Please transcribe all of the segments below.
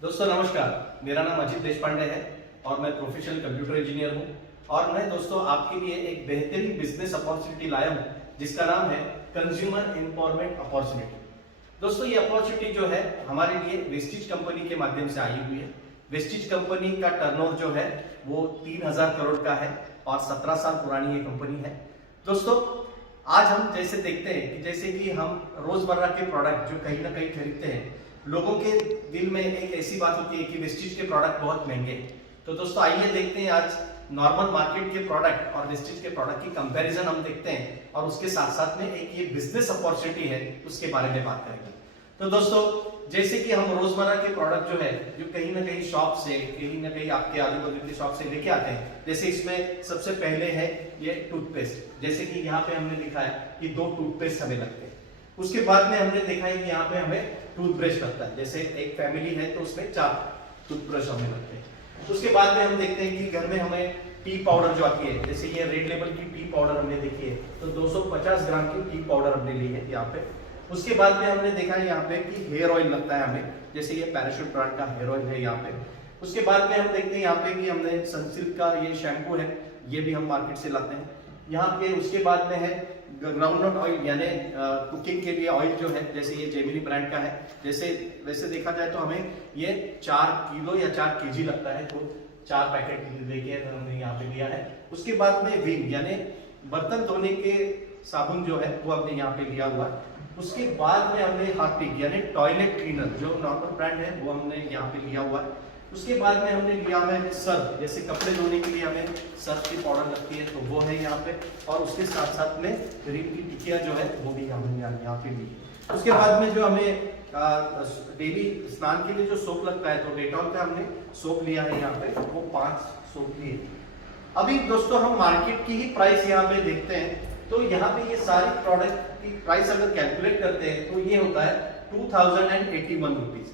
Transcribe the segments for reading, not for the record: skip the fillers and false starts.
दोस्तों नमस्कार, मेरा नाम अजीत देशपांडे है और मैं प्रोफेशनल कंप्यूटर इंजीनियर हूं। और मैं दोस्तों आपके लिए एक बेहतरीन बिजनेस अपॉर्चुनिटी लाया हूं जिसका नाम है कंज्यूमर एम्पावरमेंट अपॉर्चुनिटी। दोस्तों ये अपॉर्चुनिटी जो है हमारे लिए वेस्टिज कंपनी के माध्यम से आई हुई है। वेस्टिज कंपनी का टर्नओवर जो है वो 3000 करोड़ का है और 17 साल पुरानी ये कंपनी है। दोस्तों आज हम जैसे देखते हैं कि जैसे कि हम रोजमर्रा के प्रोडक्ट जो कहीं ना कहीं खरीदते हैं, लोगों के दिल में एक ऐसी बात होती है कि वेस्टिज के प्रोडक्ट बहुत महंगे। तो दोस्तों आइए देखते हैं आज नॉर्मल मार्केट के प्रोडक्ट और वेस्टिज के प्रोडक्ट की कंपैरिजन हम देखते हैं और उसके साथ साथ में एक ये बिजनेस अपॉर्चुनिटी है उसके बारे में बात करेंगे। तो दोस्तों जैसे कि हम रोजमर्रा के प्रोडक्ट जो है जो कहीं ना कहीं शॉप से कहीं ना कहीं आपके आजू बाजू की शॉप से लेके आते हैं, जैसे इसमें सबसे पहले है ये टूथपेस्ट। जैसे कि यहाँ पे हमने लिखा है कि 2 टूथपेस्ट हमें लगते हैं। उसके बाद में हमने देखा है कि यहाँ पे हमें टूथब्रश लगता है, जैसे एक फैमिली है तो उसमें 4 टूथब्रश हमें लगते हैं। उसके बाद में हम देखते हैं कि घर में हमें टी पाउडर जो आती है, जैसे ये रेड लेबल की टी पाउडर हमने देखी है तो 250 ग्राम की टी पाउडर हमने ली है यहाँ पे। उसके बाद में हमने देखा है यहाँ पे कि हेयर ऑयल लगता है हमें, जैसे ये पैराशूट ब्रांड का हेयर ऑयल है यहाँ पे। उसके बाद में हम देखते हैं यहाँ पे कि हमने सनसिल्क का ये शैम्पू है, ये भी हम मार्केट से लाते हैं यहाँ पे। उसके बाद में है ग्राउंडनट ऑयल यानी कुकिंग के लिए ऑयल जो है, जैसे ये जेमिनी ब्रांड का है। जैसे वैसे देखा जाए तो हमें ये 4 किलो या 4 केजी लगता है, तो 4 पैकेट लेके हमने यहाँ पे लिया है। उसके बाद में विम यानी बर्तन धोने के साबुन जो है वो हमने यहाँ पे लिया हुआ है। उसके बाद में हमने हार्पिक यानी टॉयलेट क्लीनर जो नॉर्मल ब्रांड है वो हमने यहाँ पे लिया हुआ है। उसके बाद में हमने लिया है सर्फ, जैसे कपड़े धोने के लिए हमें सर्फ की पाउडर लगती है तो वो है यहाँ पे। और उसके साथ साथ में रीम की टिकिया जो है वो भी हमने यहाँ पे ली। उसके बाद में जो हमें डेली स्नान के लिए जो सोप लगता है तो डेटॉल का हमने सोप लिया है यहाँ पे, वो 5 सोप लिए। अभी दोस्तों हम मार्केट की ही प्राइस यहाँ पे देखते हैं तो यहाँ पे ये सारी प्रोडक्ट की प्राइस अगर कैलकुलेट करते हैं तो ये होता है 2081 रुपीज,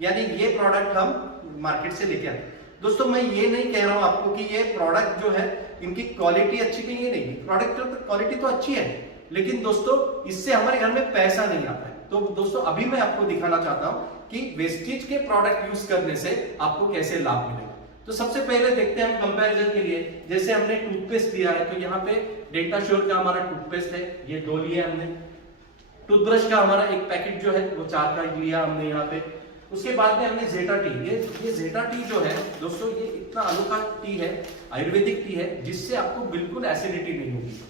यानी ये प्रोडक्ट हम मार्केट से लेके आते हैं। दोस्तों मैं ये नहीं कह रहा हूं आपको कि ये प्रोडक्ट जो है इनकी क्वालिटी अच्छी नहीं है, नहीं प्रोडक्ट की क्वालिटी तो अच्छी है, लेकिन दोस्तों इससे हमारे घर में पैसा नहीं आता है। तो दोस्तों अभी मैं आपको दिखाना चाहता हूं कि वेस्टिज के प्रोडक्ट यूज करने से आपको कैसे लाभ मिलेगा। तो सबसे पहले देखते हैं हम कंपैरिजन के लिए, जैसे हमने टूथपेस्ट लिया है तो यहाँ पे डेटा श्योर का हमारा टूथपेस्ट है, ये 2 लिया हमने। टूथब्रश का हमारा एक पैकेट जो है वो 4 का लिया हमने यहाँ पे। उसके बाद में हमने जेटा टी, ये जेटा टी जो है दोस्तों ये इतना अनोखा टी है, आयुर्वेदिक टी है, जिससे आपको बिल्कुल एसिडिटी नहीं होगी।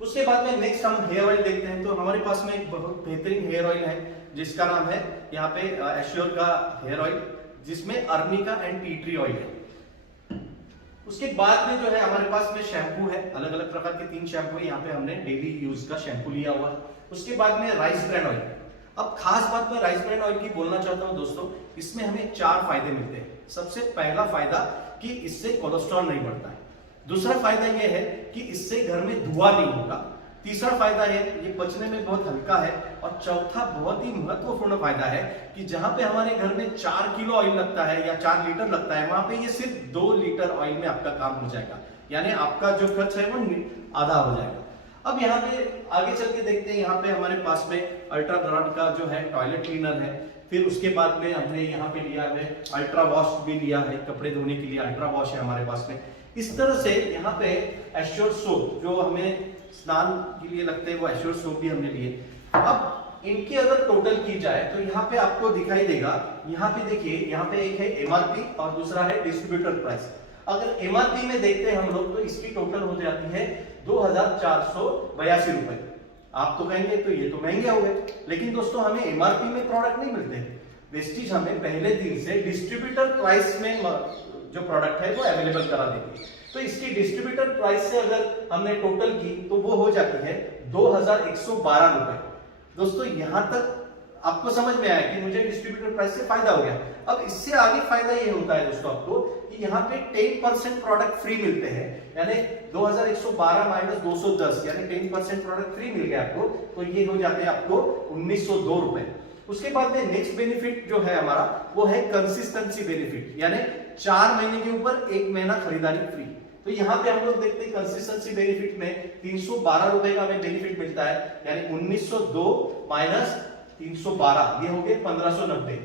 उसके बाद में नेक्स्ट हम हेयर ऑयल देखते हैं तो हमारे पास में एक बहुत बेहतरीन हेयर ऑयल है जिसका नाम है यहाँ पे एश्योर का हेयर ऑयल, जिसमें arnica and tea tree oil है। उसके बाद में जो है हमारे पास में शैम्पू है, अलग अलग प्रकार के 3 शैम्पू है यहाँ पे, हमने डेली यूज का शैम्पू लिया हुआ है। उसके बाद में राइस ब्रांड ऑयल। अब खास बात मैं राइस ब्रांड ऑयल की बोलना चाहता हूं दोस्तों, इसमें हमें 4 फायदे मिलते हैं। सबसे पहला फायदा कि इससे कोलेस्ट्रॉल नहीं बढ़ता है। दूसरा फायदा यह है कि इससे घर में धुआं नहीं होगा। तीसरा फायदा है ये पचने में बहुत हल्का है। और चौथा बहुत ही महत्वपूर्ण फायदा है कि जहां पे हमारे घर में 4 किलो ऑयल लगता है या 4 लीटर लगता है, वहां पे ये सिर्फ 2 लीटर ऑयल में आपका काम हो जाएगा, यानी आपका जो खर्च है वो आधा हो जाएगा। अब यहाँ पे आगे चल के देखते हैं, यहाँ पे हमारे पास में अल्ट्रा ब्रांड का जो है टॉयलेट क्लीनर है। फिर उसके बाद में हमने यहाँ पे लिया है अल्ट्रा वॉश भी लिया है, कपड़े धोने के लिए अल्ट्रा वॉश है हमारे पास में। इस तरह से यहाँ पे एश्योर सोप जो हमें स्नान के लिए लगते हैं वो एश्योर सोप भी हमने लिए। अब इनकी अगर टोटल की जाए तो यहाँ पे आपको दिखाई देगा, यहाँ पे देखिए यहाँ पे एक है एमआरपी और दूसरा है डिस्ट्रीब्यूटर प्राइस। अगर एमआरपी में देखते हैं हम लोग तो इसकी टोटल हो जाती है 2482 रुपए। आप तो कहेंगे तो ये तो महंगे हो गए, लेकिन दोस्तों हमें एमआरपी में प्रोडक्ट नहीं मिलते। वेस्टिज हमें पहले दिन से डिस्ट्रीब्यूटर प्राइस में जो प्रोडक्ट है वो अवेलेबल करा देती है। तो इसकी डिस्ट्रीब्यूटर प्राइस से अगर हमने टोटल की तो वो हो जाती है 2112 रुपए। दोस्तों यहां तक आपको समझ में आया कि मुझे डिस्ट्रीब्यूटर प्राइस से फायदा हो गया। अब इससे आगे फायदा ये होता है दोस्तों आपको कि यहाँ पे 10% प्रोडक्ट फ्री मिलते हैं, यानी 2112 माइनस 210 यानी 10% प्रोडक्ट फ्री मिल गया आपको, तो ये हो जाते हैं आपको 1902 रुपए। उसके बाद में नेक्स्ट बेनिफिट जो है हमारा वो है कंसिस्टेंसी बेनिफिट, यानी 4 महीने के ऊपर 1 महीना खरीदारी फ्री। तो यहाँ पे हम लोग देखते हैं कंसिस्टेंसी बेनिफिट में 312 रुपए का हमें बेनिफिट मिलता है, यानी 1902 माइनस 312 ये हो गए 1590।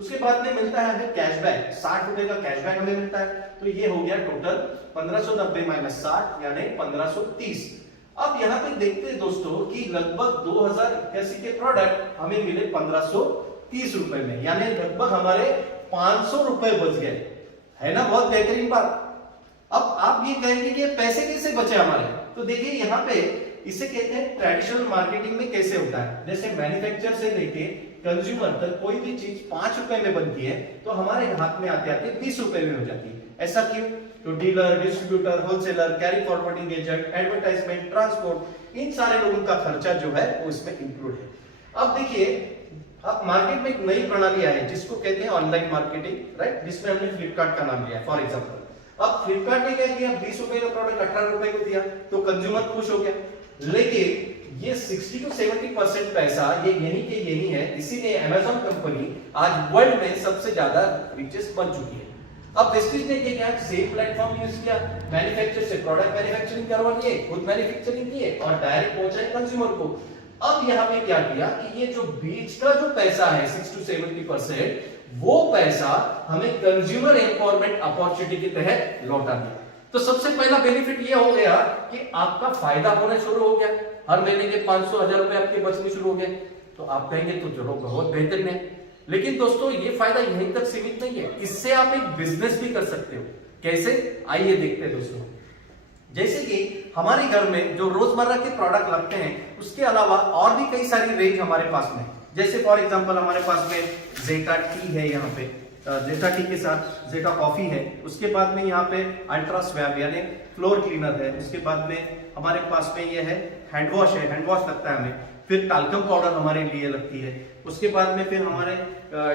उसके बाद में मिलता है हमें कैशबैक, 60 रुपए का कैशबैक हमें मिलता है। तो ये हो गया टोटल 1590 माइनस 60 यानी 1530। अब यहाँ पे देखते हैं दोस्तों कि लगभग 2081 के प्रोडक्ट हमें मिले 1530 रुपए में, यानी लगभग हमारे 500 रुपए बच गए, है ना। बहुत बेहतरीन बात। अब आप ये कहेंगे कि पैसे कैसे बचे हमारे, तो देखिए यहाँ पे इसे कहते हैं ट्रेडिशनल मार्केटिंग में कैसे होता है। जैसे मैन्युफैक्चर से लेके कंज्यूमर तक कोई भी चीज 5 रुपए में बनती है तो हमारे हाथ में आते आते 20 रुपए में हो जाती है। ऐसा क्यों? तो dealer, distributor, wholesaler, carry forwarding agent, advertisement, transport, इन सारे लोगों का खर्चा जो है वो इसमें इंक्लूड है। अब देखिए, अब मार्केट में एक नई प्रणाली आई है जिसको कहते हैं ऑनलाइन मार्केटिंग, राइट, जिसमें हमने फ्लिपकार्ट का नाम लिया है फॉर एग्जांपल। अब फ्लिपकार्ट ने क्या किया, 20 रुपए का प्रोडक्ट 18 रुपए को दिया तो कंज्यूमर खुश हो गया। लेकिन ये 60 to 70% पैसा ये यही के यही है, इसीलिए अमेज़न कंपनी आज वर्ल्ड में सबसे ज्यादा रिचेस्ट बन चुकी है। अब वेस्टिज ने क्या किया, सेम प्लेटफॉर्म यूज किया, मैन्युफैक्चर से प्रोडक्ट मैन्युफैक्चरिंग करवा लिए, खुद मैन्युफैक्चरिंग किए और डायरेक्ट पहुंचाए कंज्यूमर को। अब यहाँ पे क्या किया कि ये जो बीच का जो पैसा है 60 to 70%, वो पैसा हमें कंज्यूमर एम्पावरमेंट अपॉर्चुनिटी के तहत लौटा दिया। तो सबसे पहला बेनिफिट ये हो गया कि आपका फायदा होना शुरू हो गया, हर महीने के 500-1000 रुपए आपके बचने शुरू हो गए। तो आप कहेंगे तो चलो बहुत बेहतरीन है, लेकिन दोस्तों ये फायदा यहीं तक सीमित नहीं है, इससे आप एक बिजनेस भी कर सकते हो। कैसे, आइए देखते हैं दोस्तों। जैसे कि हमारे घर में जो रोजमर्रा के प्रोडक्ट लगते हैं उसके अलावा और भी कई सारी रेंज हमारे पास में, जैसे फॉर एग्जांपल हमारे पास में जेटा टी है, यहाँ पे जेटा टी के साथ जेटा कॉफी है, उसके बाद में यहाँ पे अल्ट्रा स्वैब यानी फ्लोर क्लीनर है, उसके बाद में हमारे पास में ये है हैंड वॉश है, हैंड वॉश लगता है हमें, फिर टाल्कम पाउडर हमारे लिए लगती है, उसके बाद में फिर हमारे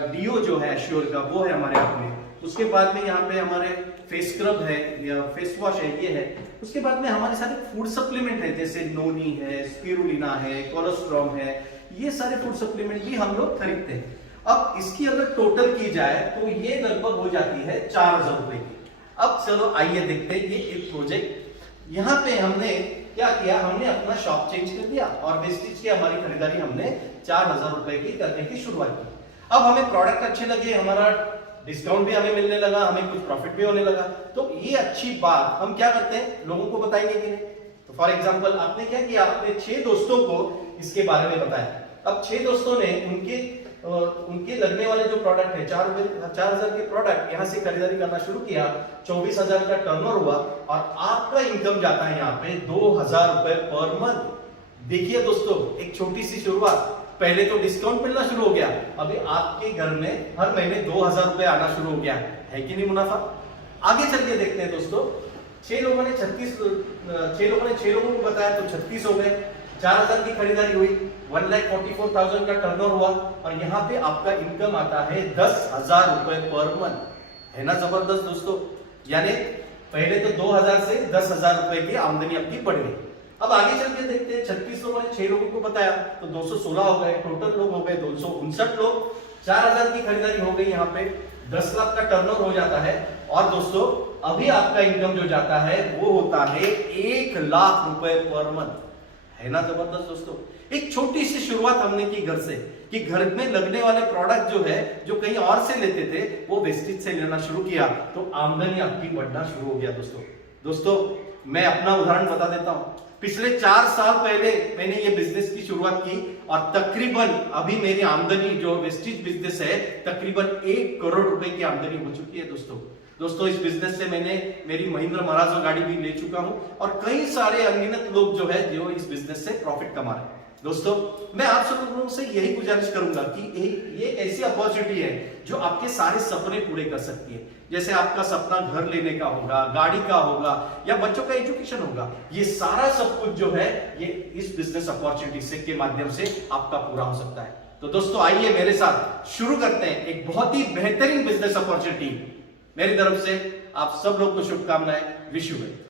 डीओ जो है एश्योर का वो है हमारे हाथ में, उसके बाद में यहाँ पे हमारे फेस स्क्रब है या फेस वॉश है ये है, उसके बाद में हमारे सारे फूड सप्लीमेंट है जैसे नोनी है, स्पिरुलिना है, कोलोस्ट्रॉम है, ये सारे फूड सप्लीमेंट भी हम लोग खरीदते हैं। अब इसकी अगर टोटल की जाए तो ये लगभग हो जाती है 4000 रुपए की। अब चलो आइए देखते हैं ये एक प्रोजेक्ट। यहाँ पे हमने क्या किया, हमने अपना शॉप चेंज कर दिया और वेस्टेज की हमारी खरीदारी हमने 4000 रुपए की करने की शुरुआत की। अब हमें प्रोडक्ट अच्छे लगे, हमारा डिस्काउंट भी हमें मिलने लगा, हमें कुछ प्रॉफिट भी होने लगा। तो ये अच्छी बात हम क्या करते हैं, लोगों को बताएंगे कि नहीं। तो फॉर एग्जांपल आपने क्या किया, अपने 6 दोस्तों को इसके बारे में बताया। अब 6 दोस्तों ने उनके लगने वाले जो प्रोडक्ट है 4000 के प्रोडक्ट यहाँ से खरीदारी करना शुरू किया, 24000 का टर्नओवर हुआ और आपका इनकम जाता है यहाँ पे 2000 रुपए पर मंथ। देखिए दोस्तों, एक छोटी सी शुरुआत, पहले तो डिस्काउंट मिलना शुरू हो गया, अभी आपके घर में हर महीने 2000 रुपए आना शुरू हो गया है कि नहीं मुनाफा। आगे चलिए देखते हैं दोस्तों, 6 लोगों ने 6 लोगों को बताया तो 36 हो गए, 4000 की खरीदारी हुई, 1,44,000 का टर्नओवर हुआ और यहाँ पे आपका इनकम आता है 10,000 रुपए पर मंथ। है ना जबरदस्त दोस्तों, यानी पहले तो 2000 से 10,000 रुपए की आमदनी आपकी बढ़ गई। अब आगे चल के देखते हैं, 36 लोगों ने 6 लोगों को बताया तो 216 हो गए, टोटल लोग हो गए 259 लोग, 4000 की खरीदारी हो गई, यहाँ पे 10 लाख का टर्नओवर हो जाता है और दोस्तों अभी आपका इनकम जो जाता है वो होता है 1 लाख रुपए पर मंथ। है ना जबरदस्त दोस्तों। एक छोटी सी शुरुआत हमने की घर से कि घर में लगने वाले प्रोडक्ट जो है जो कहीं और से लेते थे वो वेस्टेज से लेना शुरू किया तो आमदनी आपकी बढ़ना शुरू हो गया दोस्तों मैं अपना उदाहरण बता देता हूं। पिछले 4 साल पहले मैंने ये बिजनेस की शुरुआत की और तकरीबन अभी मेरी आमदनी जो वेस्टेज बिजनेस है तकरीबन 1 करोड़ रुपए की आमदनी हो चुकी है दोस्तों इस बिजनेस से मैंने मेरी महिंद्रा मराजो गाड़ी भी ले चुका हूं और कई सारे अनगिनत लोग जो है जो इस बिजनेस से प्रॉफिट कमा रहे हैं। दोस्तों मैं आप सब लोगों से यही गुजारिश करूंगा कि ये ऐसी अपॉर्चुनिटी है जो आपके सारे सपने पूरे कर सकती है। जैसे आपका सपना घर लेने का होगा, गाड़ी का होगा या बच्चों का एजुकेशन होगा, ये सारा सब कुछ जो है ये इस बिजनेस अपॉर्चुनिटी से के माध्यम से आपका पूरा हो सकता है। तो दोस्तों आइए मेरे साथ शुरू करते हैं एक बहुत ही बेहतरीन बिजनेस अपॉर्चुनिटी। मेरी तरफ से आप सब लोग को शुभकामनाएं, विश यू वेल।